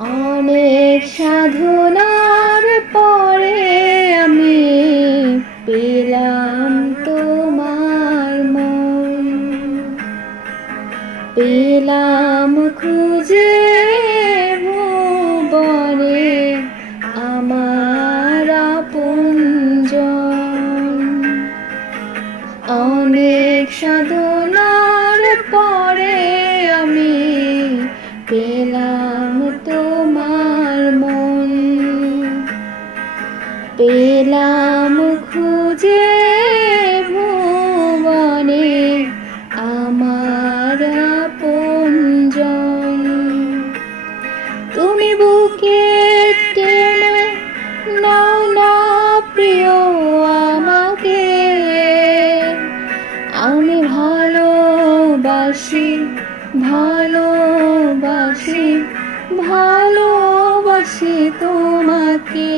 অনেক সাধনার পরে আমি পেলাম তোমার মন, পেলাম খুঁজে ভুবনে আমার আপনজন। অনেক সাধনার পরে আমি পেলাম তোমার মন, পেলাম খুঁজে ভুবনে আমার আপনজন। তুমি বুকে টেনে নাও না প্রিয় আমাকে, আমি ভালোবাসি ভালোবাসি ভালোবাসি তোমাকে।